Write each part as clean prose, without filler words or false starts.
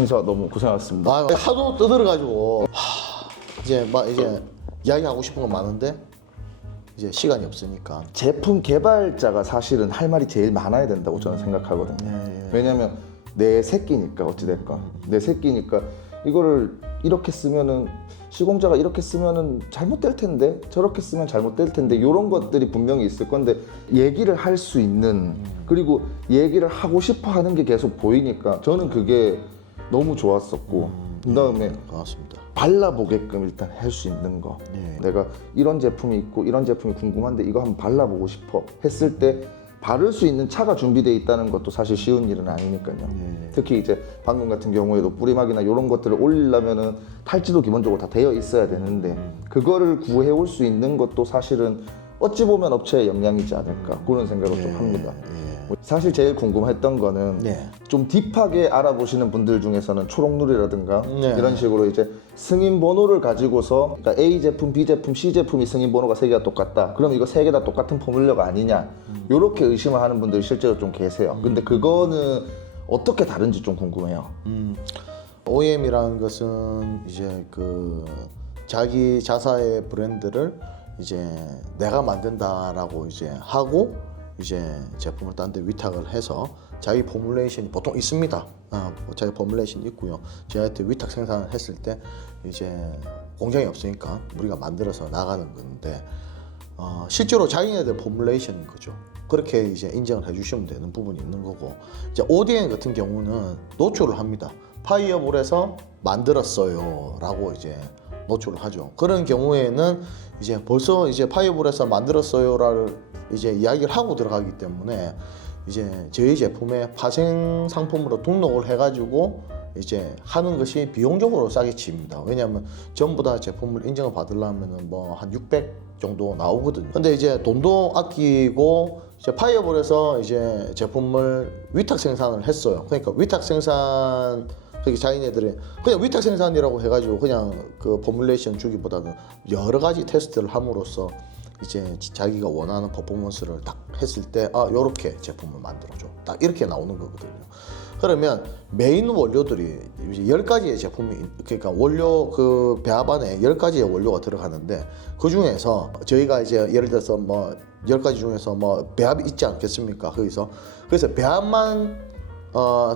행사 너무 고생하셨습니다. 아, 하도 떠들어가지고 이제 이야기하고 싶은 건 많은데 이제 시간이 없으니까. 제품 개발자가 사실은 할 말이 제일 많아야 된다고 저는 생각하거든요. 왜냐면 내 새끼니까 어찌됐건 내 새끼니까 이거를 이렇게 쓰면은 시공자가 이렇게 쓰면은 잘못될 텐데 저렇게 쓰면 잘못될 텐데 이런 것들이 분명히 있을 건데 얘기를 할 수 있는 그리고 얘기를 하고 싶어 하는 게 계속 보이니까 저는 그게 너무 좋았었고 그다음에 고맙습니다. 발라보게끔 일단 할 수 있는 거. 내가 이런 제품이 있고 이런 제품이 궁금한데 이거 한번 발라보고 싶어 했을 때 바를 수 있는 차가 준비되어 있다는 것도 사실 쉬운 일은 아니니까요. 특히 이제 방금 같은 경우에도 뿌리막이나 이런 것들을 올리려면은 탈지도 기본적으로 다 되어 있어야 되는데 그거를 구해올 수 있는 것도 사실은 어찌 보면 업체의 역량이지 않을까 그런 생각을 좀 합니다. 사실 제일 궁금했던 거는 좀 딥하게 알아보시는 분들 중에서는 초록누리라든가 이런 식으로 이제 승인 번호를 가지고서 그러니까 A 제품, B 제품, C 제품이 승인 번호가 3개가 똑같다. 그럼 이거 3개 다 똑같은 포뮬러가 아니냐 이렇게 의심을 하는 분들이 실제로 좀 계세요. 근데 그거는 어떻게 다른지 좀 궁금해요. OEM이라는 것은 이제 그 자기 자사의 브랜드를 이제 내가 만든다라고 이제 하고 이제 제품을 딴 데 위탁을 해서 자기 포뮬레이션이 보통 있습니다. 자기 포뮬레이션이 있고요. 저희한테 위탁 생산을 했을 때 이제 공장이 없으니까 우리가 만들어서 나가는 건데 실제로 자기네들 포뮬레이션인 거죠. 그렇게 이제 인정을 해주시면 되는 부분이 있는 거고 이제 ODM 같은 경우는 노출을 합니다. 파이어볼에서 만들었어요라고 이제 노출을 하죠. 그런 경우에는 이제 벌써 이제 파이어볼에서 만들었어요를 이제 이야기를 하고 들어가기 때문에 이제 저희 제품의 파생 상품으로 등록을 해가지고 이제 하는 것이 비용적으로 싸게 치입니다. 왜냐하면 전부 다 제품을 인정을 받으려면 뭐 한 600 정도 나오거든요. 근데 이제 돈도 아끼고 이제 파이어볼에서 이제 제품을 위탁 생산을 했어요. 그러니까 위탁 생산 그게 자기네들이 그냥 위탁 생산이라고 해가지고 그냥 그 포뮬레이션 주기보다는 여러 가지 테스트를 함으로써 이제 자기가 원하는 퍼포먼스를 딱 했을 때 요렇게 제품을 만들어줘 딱 이렇게 나오는 거거든요. 그러면 메인 원료들이 이제 10가지의 제품이 그러니까 원료 그 배합 안에 10가지의 원료가 들어가는데 그 중에서 저희가 이제 예를 들어서 뭐 10가지 중에서 뭐 배합이 있지 않겠습니까? 그래서 배합만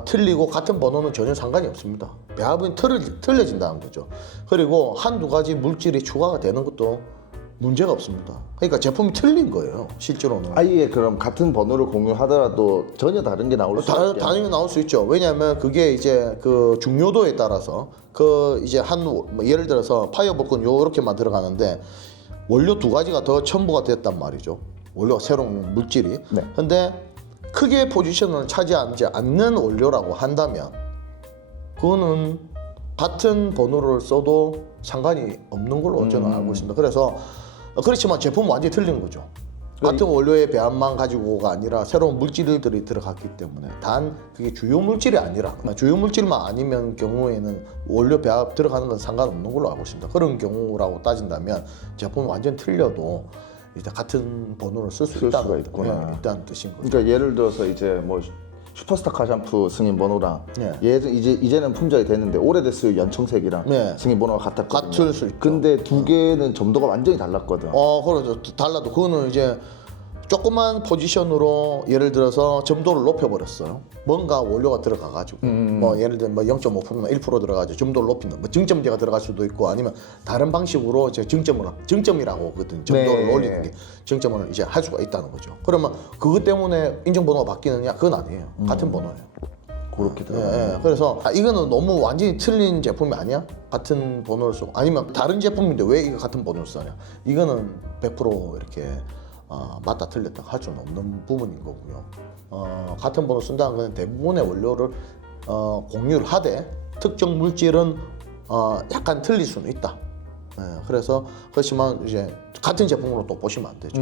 틀리고 같은 번호는 전혀 상관이 없습니다. 배합은 틀려진다는 거죠. 그리고 한두 가지 물질이 추가가 되는 것도 문제가 없습니다. 그러니까 제품이 틀린 거예요. 실제로는. 아예 그럼 같은 번호를 공유하더라도 전혀 다른 게 나올 수 있겠네요. 당연히 나올 수 있죠. 왜냐하면 그게 이제 그 중요도에 따라서 그 이제 뭐 예를 들어서 파이어볼은 요렇게만 들어가는데 원료 2가지가 더 첨부가 됐단 말이죠. 원료가 새로운 물질이. 근데 크게 포지션을 차지하지 않는 원료라고 한다면 그거는 같은 번호를 써도 상관이 없는 걸로 저는 알고 있습니다. 그래서 그렇지만 제품은 완전히 틀린 거죠. 같은 원료의 배합만 가지고가 아니라 새로운 물질들이 들어갔기 때문에 단 그게 주요 물질이 아니라 주요 물질만 아니면 경우에는 원료 배합 들어가는 건 상관없는 걸로 알고 있습니다. 그런 경우라고 따진다면 제품이 완전히 틀려도 이제 같은 번호를 쓸 수가 있구나. 일단 뜻인 거죠. 그러니까 예를 들어서 이제 뭐 슈퍼스타 카샴푸 승인 번호랑 이제는 품절이 됐는데 오래됐어요 연청색이랑 승인 번호가 같았거든요. 같을 수 있죠. 근데 두 개는 점도가 완전히 달랐거든. 그렇죠. 달라도 그거는 이제 조그만 포지션으로 예를 들어서 점도를 높여버렸어요. 뭔가 원료가 들어가가지고 뭐 예를 들면 뭐 0.5%나 1% 들어가지고 점도를 높이는 뭐 증점제가 들어갈 수도 있고 아니면 다른 방식으로 이제 증점이라고 하거든. 점도를 올리는 게 증점을 이제 할 수가 있다는 거죠. 그러면 그것 때문에 인증번호가 바뀌느냐? 그건 아니에요. 같은 번호예요. 그렇게 들어가요. 그래서 이거는 너무 완전히 틀린 제품이 아니야? 같은 번호를 쓰고 아니면 다른 제품인데 왜 이거 같은 번호를 쓰냐? 이거는 100% 이렇게 맞다 틀렸다 할 수는 없는 부분인 거고요. 같은 번호 쓴다는 건 대부분의 원료를 공유를 하되 특정 물질은 약간 틀릴 수는 있다. 그래서 그렇지만 이제 같은 제품으로 또 보시면 안 되죠.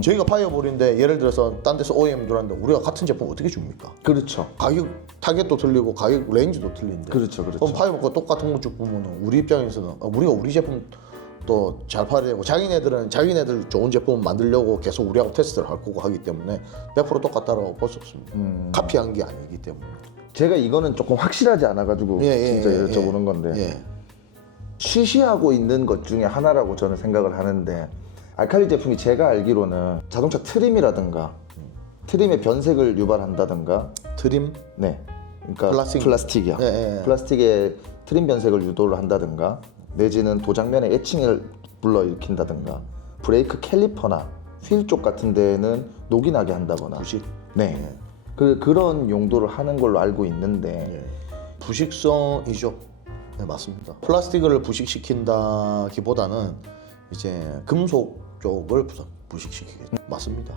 저희가 파이어볼인데 예를 들어서 딴 데서 OEM 들어왔는데 우리가 같은 제품 어떻게 줍니까? 그렇죠. 가격 타겟도 틀리고 가격 레인지도 틀린데. 그렇죠. 그럼 파이어볼과 똑같은 거 쭉 보면 우리 입장에서는 우리가 우리 제품 또 잘 팔아야 되고 자기네들은 자기네들 좋은 제품 만들려고 계속 우리하고 테스트를 할 거고 하기 때문에 100% 똑같다라고 볼 수 없습니다. 카피한 게 아니기 때문에. 제가 이거는 조금 확실하지 않아가지고 진짜 여쭤보는 건데 예. 쉬쉬하고 있는 것 중에 하나라고 저는 생각을 하는데 알칼리 제품이 제가 알기로는 자동차 트림이라든가 트림의 변색을 유발한다든가 트림? 네, 그러니까 플라스틱이야. 예. 플라스틱의 트림 변색을 유도를 한다든가 내지는 도장면에 에칭을 불러일으킨다든가 브레이크 캘리퍼나 휠 쪽 같은 데는 녹이 나게 한다거나 부식? 네. 그런 용도를 하는 걸로 알고 있는데 부식성이죠. 네, 맞습니다. 플라스틱을 부식시킨다기보다는 이제 금속 쪽을 부식시키겠죠. 맞습니다.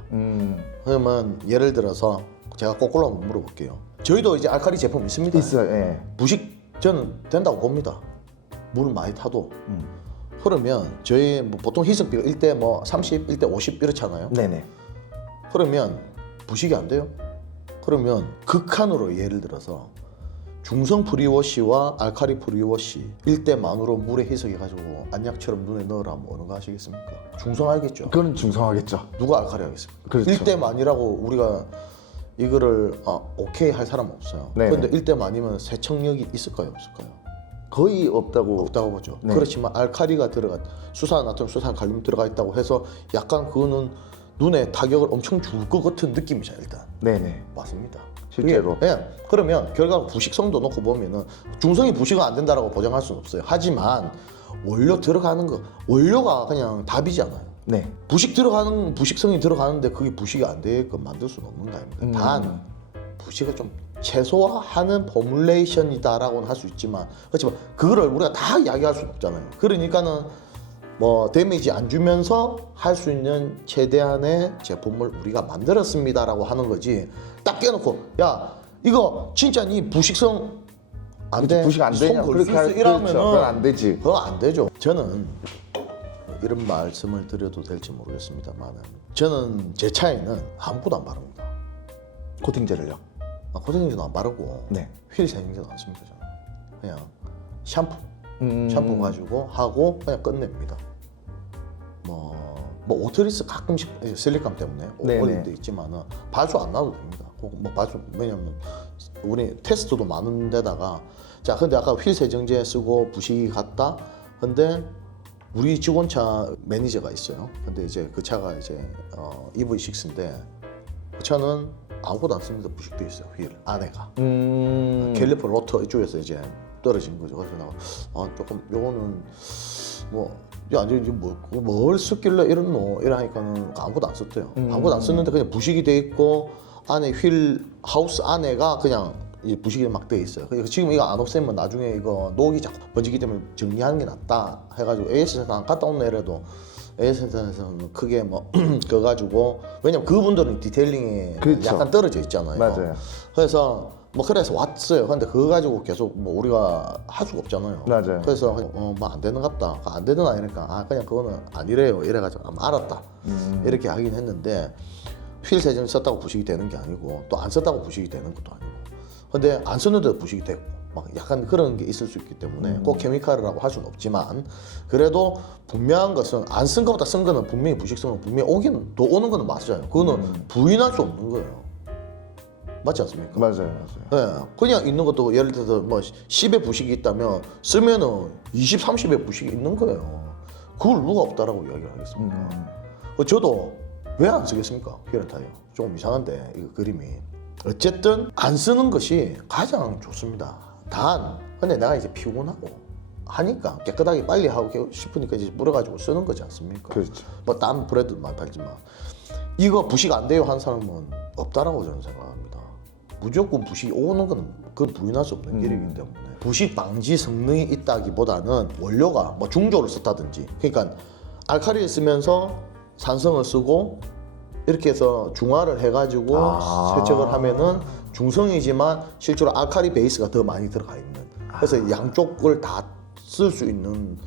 그러면 예를 들어서 제가 거꾸로 한번 물어볼게요. 저희도 이제 알칼리 제품 있습니다. 있어요. 예. 부식 저는 된다고 봅니다. 물 많이 타도. 그러면 저희 뭐 보통 희석비가 1대 뭐 30, 1대 50 이렇잖아요. 네네. 그러면 부식이 안 돼요? 그러면 극한으로 예를 들어서 중성 프리워시와 알칼리 프리워시 1대 만으로 물에 희석해가지고 안약처럼 눈에 넣으라면 어느 거 하시겠습니까? 중성 알겠죠? 그건 중성하겠죠. 누가 알칼리 하겠습니까? 그렇죠. 1대 만이라고 우리가 이거를 오케이 할 사람 없어요. 네네. 그런데 1대 만이면 세척력이 있을까요? 없을까요? 거의 없다고. 없다고 보죠. 네. 그렇지만 알칼리가 들어가 수산화탄, 수산칼륨 들어가 있다고 해서 약간 그거는 눈에 타격을 엄청 줄 것 같은 느낌이죠. 일단 네네. 맞습니다. 실제로. 그게, 예. 그러면 결과가 부식성도 놓고 보면은 중성이 부식은 안 된다라고 보장할 수는 없어요. 하지만 원료 들어가는 거 원료가 그냥 답이잖아요. 네. 부식성이 들어가는데 그게 부식이 안 되게끔 만들 수는 없는 거 아닙니까? 단 부식을 좀 최소화하는 포뮬레이션이다라고는 할 수 있지만 그렇지만 그거를 우리가 다 이야기할 수 없잖아요. 그러니까는 뭐 데미지 안 주면서 할 수 있는 최대한의 제품을 우리가 만들었습니다라고 하는 거지. 딱 깨놓고 야 이거 진짜 니 부식성 안 돼. 부식 안 되냐? 그렇게 이러면은 그건 안 되지. 그거 안 되죠. 저는 이런 말씀을 드려도 될지 모르겠습니다만 저는 제 차에는 아무것도 안 바릅니다. 코팅제를요. 코팅제도 안 바르고 네. 휠 세정제도 안 씁니다. 저는 그냥 샴푸 샴푸 가지고 하고 그냥 끝냅니다. 뭐 오트리스 가끔씩 실리감 때문에 네네. 올릴 때 있지만은 발수 안 나도 됩니다. 뭐 발수 왜냐면 우리 테스트도 많은 데다가 자 근데 아까 휠 세정제 쓰고 부식이 갔다. 근데 우리 직원차 매니저가 있어요. 근데 이제 그 차가 이제 EV6인데 그 차는 아무것도 안 씁니다. 부식돼 있어요. 휠 안에가 캘리퍼 로터 이쪽에서 이제 떨어진 거죠. 그래서 내가 조금 요거는 뭘 썼길래 이랬노 이러니까는 아무것도 안 썼대요. 아무것도 안 썼는데 그냥 부식이 돼 있고 안에 휠 하우스 안에가 그냥 이 부식이 막 돼 있어요. 그러니까 지금 이거 안 없애면 나중에 이거 녹이 자꾸 번지기 때문에 정리하는 게 낫다 해가지고 AS에서 안 갔다 온 애라도 AS에서는 크게 뭐 그거 가지고 왜냐면 그분들은 디테일링에 그렇죠. 약간 떨어져 있잖아요. 맞아요. 그래서 그래서 왔어요. 근데 그거 가지고 계속 뭐 우리가 할 수가 없잖아요. 맞아요. 그래서 뭐 안 되는 것 같다. 안 되는 아니니까 그냥 그거는 아니래요. 이래가지고 알았다. 이렇게 하긴 했는데 휠 세정 썼다고 부식이 되는 게 아니고 또 안 썼다고 부식이 되는 것도 아니고. 근데 안 썼는데도 부식이 되고 막 약간 그런 게 있을 수 있기 때문에 꼭 케미칼이라고 할 수는 없지만 그래도 분명한 것은 안 쓴 것보다 쓴 거는 분명히 부식성은 분명히 오긴 또 오는 거는 맞아요. 그거는 부인할 수 없는 거예요. 맞지 않습니까? 맞아요. 예, 그냥 있는 것도 예를 들어서 뭐 10의 부식이 있다면 쓰면은 20, 30의 부식이 있는 거예요. 그걸 누가 없다라고 이야기를 하겠습니까? 저도 왜 안 쓰겠습니까? 휠 타이어. 조금 이상한데 이거 그림이. 어쨌든 안 쓰는 것이 가장 좋습니다. 단 근데 내가 이제 피곤하고 하니까 깨끗하게 빨리 하고 싶으니까 이제 물어가지고 쓰는 거지 않습니까? 그렇죠. 뭐 딴 브랜드도 많이 팔지만 이거 부식 안 돼요 하는 사람은 없다라고 저는 생각합니다. 무조건 부식이 오는 건 그건 부인할 수 없는 일이기 때문에 부식 방지 성능이 있다기보다는 원료가 뭐 중조를 썼다든지 그러니까 알칼리를 쓰면서 산성을 쓰고 이렇게 해서 중화를 해가지고 세척을 하면은 중성이지만 실제로 알칼리 베이스가 더 많이 들어가 있는 그래서 양쪽을 다 쓸 수 있는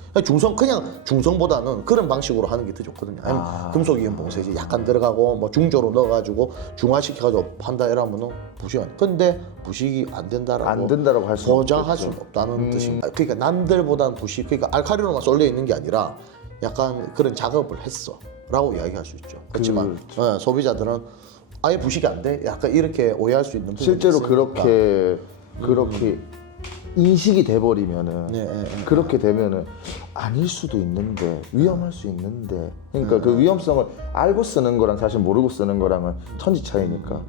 그냥 중성보다는 그런 방식으로 하는 게 더 좋거든요. 아니면 금속이온 봉쇄제 약간 들어가고 뭐 중조로 넣어가지고 중화시켜가지고 판다 이러면은 부식이 근데 부식이 안 된다라고 할 수 보장할 수는 없다는 뜻입니다. 그러니까 남들보다는 부식 그러니까 알칼리로만 쏠려 있는 게 아니라 약간 그런 작업을 했어라고 이야기할 수 있죠. 그렇지만 소비자들은 아예 부식이 안 돼? 약간 이렇게 오해할 수 있는 부분이 실제로 있으니까. 그렇게 그렇게 인식이 돼버리면은 네, 네, 네. 그렇게 되면은 아닐 수도 있는데 위험할 수 있는데 그러니까 그 위험성을 알고 쓰는 거랑 사실 모르고 쓰는 거랑은 천지 차이니까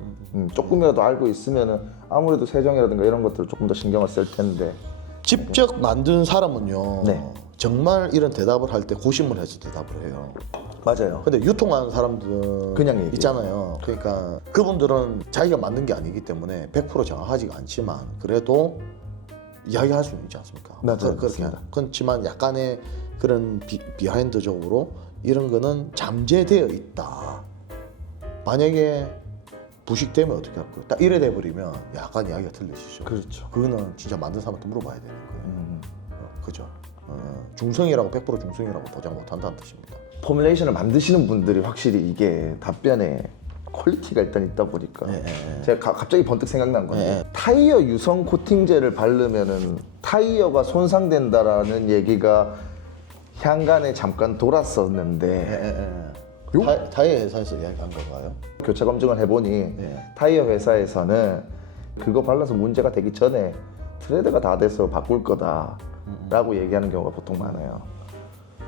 조금이라도 알고 있으면은 아무래도 세정이라든가 이런 것들을 조금 더 신경을 쓸 텐데 직접 만든 사람은요. 네. 정말 이런 대답을 할 때 고심을 해서 대답을 해요. 맞아요. 근데 유통하는 사람들 그냥 얘기해요. 있잖아요. 그러니까 그분들은 자기가 만든 게 아니기 때문에 100% 정확하지가 않지만 그래도 이야기할 수는 있지 않습니까? 맞아요. 그렇게 맞습니다. 그렇지만 약간의 그런 비하인드적으로 이런 거는 잠재되어 있다. 만약에 부식되면 어떻게 할 거예요? 딱 이래 돼 버리면 약간 이야기가 틀려지죠. 그렇죠. 그거는 진짜 만든 사람한테 물어봐야 되는 거예요. 그죠? 중성이라고 100% 중성이라고 보장 못 한다는 뜻입니다. 포뮬레이션을 만드시는 분들이 확실히 이게 답변에 퀄리티가 일단 있다 보니까 제가 갑자기 번뜩 생각난 건데 타이어 유성 코팅제를 바르면은 타이어가 손상된다라는 얘기가 향간에 잠깐 돌았었는데 타이어 회사에서 이야기한 건가요? 교차 검증을 해보니 타이어 회사에서는 그거 발라서 문제가 되기 전에 트레드가 다 돼서 바꿀 거다라고 얘기하는 경우가 보통 많아요.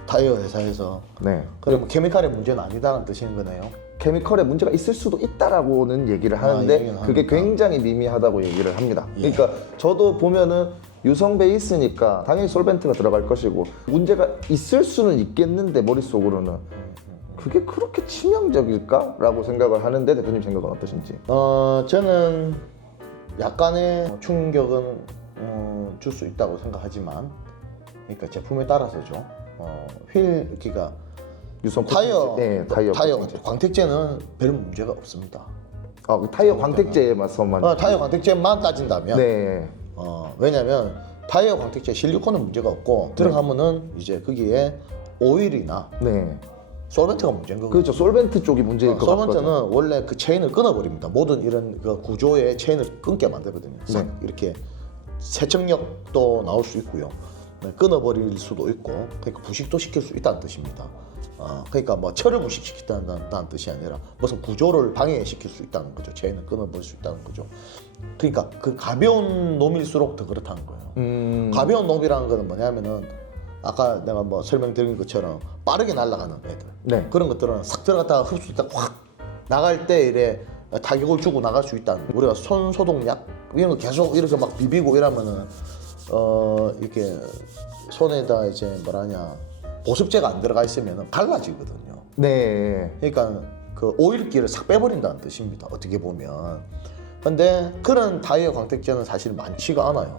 타이어 회사에서. 네. 그럼 케미칼의 문제는 아니다는 뜻인 거네요. 케미컬에 문제가 있을 수도 있다라고는 얘기를 하는데 얘기는 그게 합니까? 굉장히 미미하다고 얘기를 합니다. 예. 그러니까 저도 보면은 유성 베이스니까 당연히 솔벤트가 들어갈 것이고 문제가 있을 수는 있겠는데 머릿속으로는 그게 그렇게 치명적일까라고 생각을 하는데 대표님 생각은 어떠신지? 저는 약간의 충격은 줄 수 있다고 생각하지만, 그러니까 제품에 따라서죠. 휠 그러니까 유성 타이어, 네, 타이어 코팅제. 광택제는 별 문제가 없습니다. 그 타이어 광택제에서만 타이어 광택제만 따진다면, 네. 왜냐하면 타이어 광택제 실리콘은 문제가 없고 들어가면은 이제 거기에 오일이나 네. 솔벤트가 문제인 거고. 그렇죠. 솔벤트 쪽이 문제일 것 같거든요. 솔벤트는 원래 그 체인을 끊어버립니다. 모든 이런 그 구조의 체인을 끊게 만들거든요. 싹 이렇게 세척력도 나올 수 있고요. 끊어버릴 수도 있고, 그러니까 부식도 시킬 수 있다는 뜻입니다. 그러니까 뭐 철을 부식시킨다는 뜻이 아니라 무슨 구조를 방해시킬 수 있다는 거죠. 체인을 끊어버릴 수 있다는 거죠. 그러니까 그 가벼운 놈일수록 더 그렇다는 거예요. 가벼운 놈이라는 거는 뭐냐면은 아까 내가 뭐 설명드린 것처럼 빠르게 날아가는 애들, 네. 그런 것들은 싹 들어갔다가 흡수됐다 확 나갈 때 이래 타격을 주고 나갈 수 있다는, 우리가 손 소독약 이런 거 계속 이렇게 막 비비고 이러면은 이렇게 손에다 이제 뭐라냐 보습제가 안 들어가 있으면은 갈라지거든요. 네. 그러니까 그 오일기를 싹 빼버린다는 뜻입니다. 어떻게 보면. 근데 그런 타이어 광택제는 사실 많지가 않아요.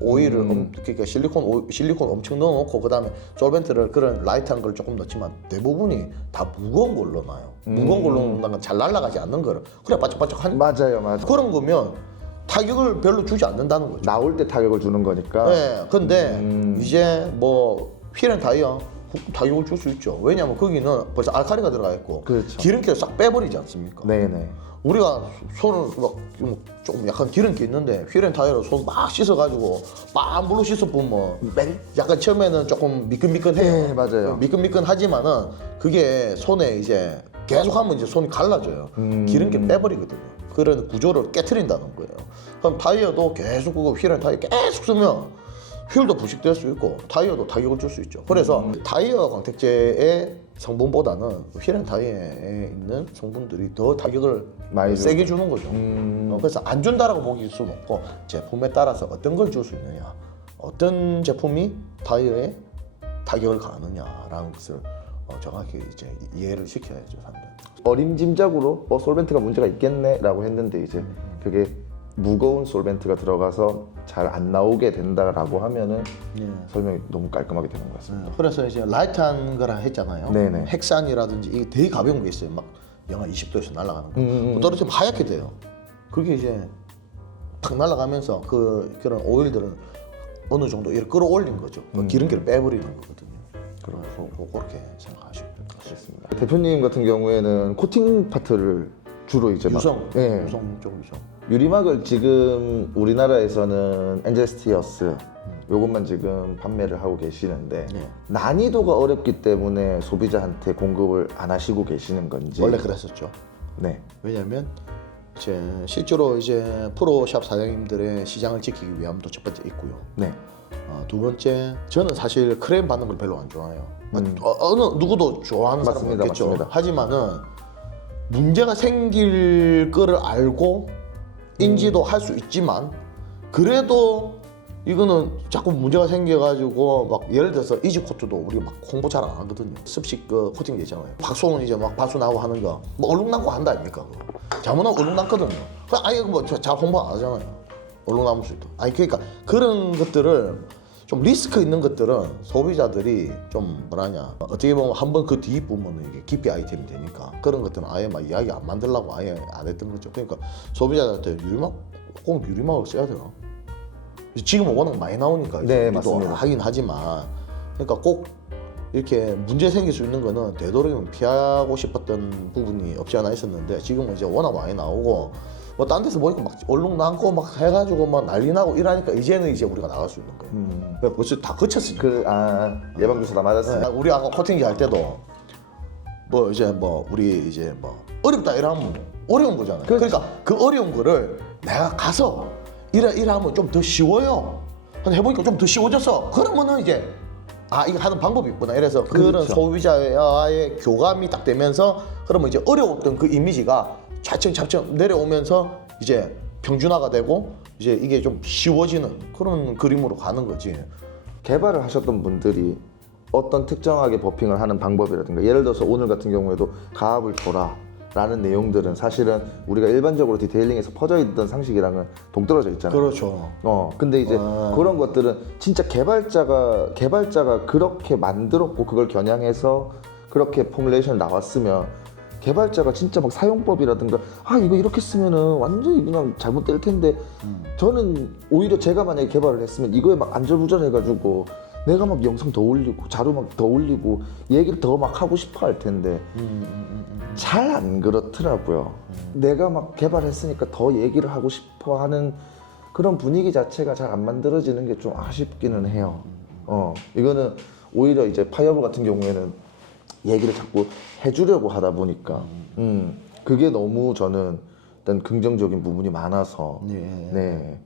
오일을 그러니까 실리콘 엄청 넣어놓고 그다음에 솔벤트를 그런 라이트한 걸 조금 넣지만 대부분이 다 무거운 걸 넣어놔요. 무거운 걸 넣는다는 건 잘 날아가지 않는 거를 그래 바짝바짝한 맞아요. 그런 거면 타격을 별로 주지 않는다는 거죠. 나올 때 타격을 주는 거니까. 네, 근데 이제 뭐 휠앤 타이어 타격을 줄 수 있죠. 왜냐하면 거기는 벌써 알칼리가 들어가 있고 그렇죠. 기름기를 싹 빼버리지 않습니까? 네네. 우리가 손을 막 좀 약간 기름기 있는데 휠앤 타이어로 손 막 씻어가지고 막 물로 씻어보면 약간 처음에는 조금 미끈미끈해요. 네, 맞아요. 미끈미끈하지만은 그게 손에 이제 계속하면 이제 손이 갈라져요. 기름기 빼버리거든요. 그런 구조를 깨트린다는 거예요. 그럼 타이어도 계속 그거 휠앤 타이어 계속 쓰면 휠도 부식될 수 있고 타이어도 타격을 줄 수 있죠. 그래서 타이어 광택제의 성분보다는 휠앤 타이어에 있는 성분들이 더 타격을 많이 세게 주는 거죠. 그래서 안 준다라고 보기 수는 없고 제품에 따라서 어떤 걸 줄 수 있느냐, 어떤 제품이 타이어에 타격을 가하느냐라는 것을 정확히 이제 이해를 시켜야죠, 사람들. 어림짐작으로 솔벤트가 문제가 있겠네라고 했는데 이제 그게 무거운 솔벤트가 들어가서 잘 안 나오게 된다라고 하면은 설명이 너무 깔끔하게 되는 것 같습니다. 그래서 이제 라이트한 거라 했잖아요. 네네. 핵산이라든지 이게 되게 가벼운 게 있어요. 막 영하 20도에서 날아가는 거. 떨어지면 하얗게 돼요. 그게 이제 탁 날아가면서 그런 오일들은 어느 정도 이렇게 끌어올린 거죠. 그 기름기를 빼버리는 거거든요. 그렇게 생각하시면 될 것 같습니다. 대표님 같은 경우에는 코팅 파트를 주로 이제 유성 네. 쪽이죠. 유리막을 지금 우리나라에서는 엔젤스티어스 요것만 지금 판매를 하고 계시는데 네. 난이도가 어렵기 때문에 소비자한테 공급을 안 하시고 계시는 건지. 원래 그랬었죠. 네. 왜냐하면 이제 실제로 이제 프로샵 사장님들의 시장을 지키기 위함도 첫 번째 있고요. 네. 두 번째, 저는 사실 크레임 받는 걸 별로 안 좋아해요. 어느 누구도 좋아하는 사람은 맞습니다, 없겠죠. 맞습니다. 하지만은 문제가 생길 거를 알고 인지도 할 수 있지만 그래도 이거는 자꾸 문제가 생겨가지고 막 예를 들어서 이지 코트도 우리 막 홍보 잘 안 하거든요. 습식 그 코팅 되잖아요. 박소는 이제 막 발수 나고 하는 거 뭐 얼룩 남고 한다 아닙니까? 잘못하면 얼룩 남거든요. 아니 뭐 잘 홍보 안 하잖아요. 얼룩 남을 수 있다. 아니 그러니까 그런 것들을 좀 리스크 있는 것들은 소비자들이 좀 뭐라냐 어떻게 보면 한번 그 뒤 보면은 이게 기피 아이템이 되니까 그런 것들은 아예 막 이야기 안 만들려고 아예 안 했던 거죠. 그러니까 소비자한테 유리막 꼭 유리막을 써야 되나? 지금은 워낙 많이 나오니까 네, 우리도 맞습니다. 하긴 하지만 그러니까 꼭 이렇게 문제 생길 수 있는 거는 되도록이면 피하고 싶었던 부분이 없지 않아 있었는데 지금은 이제 워낙 많이 나오고 뭐 딴 데서 보니까 막 얼룩 남고 막 해가지고 막 난리 나고 이러니까 이제는 이제 우리가 나갈 수 있는 거예요. 그러니까 벌써 다 거쳤으니까. 예방 주사 다 맞았어요. 우리 아까 코팅기 할 때도 뭐 이제 뭐 우리 이제 뭐 어렵다 이러면 어려운 거잖아요. 그러니까 그 어려운 거를 내가 가서 이러하면 좀 더 쉬워요. 근데 해보니까 좀 더 쉬워졌어. 그러면은 이제 이거 하는 방법이 있구나. 이래서 그런 그렇죠. 소비자와의 교감이 딱 되면서 그러면 이제 어려웠던 그 이미지가 차츰차츰 내려오면서 이제 평준화가 되고 이제 이게 좀 쉬워지는 그런 그림으로 가는 거지. 개발을 하셨던 분들이 어떤 특정하게 버핑을 하는 방법이라든가 예를 들어서 오늘 같은 경우에도 가압을 줘라 라는 내용들은 사실은 우리가 일반적으로 디테일링에서 퍼져 있던 상식이랑은 동떨어져 있잖아요. 그렇죠. 근데 이제 그런 것들은 진짜 개발자가 그렇게 만들었고 그걸 겨냥해서 그렇게 포뮬레이션을 나왔으면 개발자가 진짜 막 사용법이라든가 이거 이렇게 쓰면은 완전히 그냥 잘못될 텐데 저는 오히려 제가 만약에 개발을 했으면 이거에 막 안절부절해가지고 내가 막 영상 더 올리고 자료 막 더 올리고 얘기를 더 막 하고 싶어 할 텐데 잘 안 그렇더라고요. 내가 막 개발했으니까 더 얘기를 하고 싶어 하는 그런 분위기 자체가 잘 안 만들어지는 게 좀 아쉽기는 해요. 이거는 오히려 이제 파이어볼 같은 경우에는 얘기를 자꾸 해주려고 하다 보니까 그게 너무 저는 일단 긍정적인 부분이 많아서 예. 네.